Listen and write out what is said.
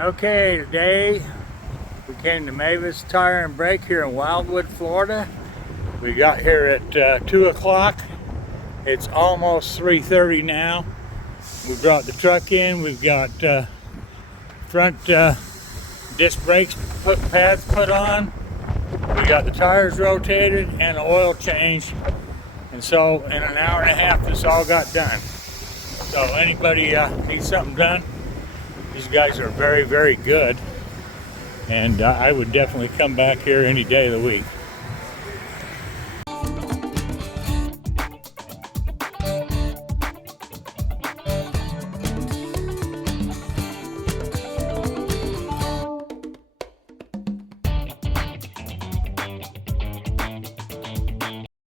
Okay, today we came to Mavis Tire and Brake here in Wildwood, Florida. We got here at 2 o'clock. It's almost 3:30 now. We brought the truck in. We've got front disc brakes pads put on. We got the tires rotated and the oil changed. And so in an hour and a half this all got done. So anybody needs something done, these guys are very, very good. And I would definitely come back here any day of the week.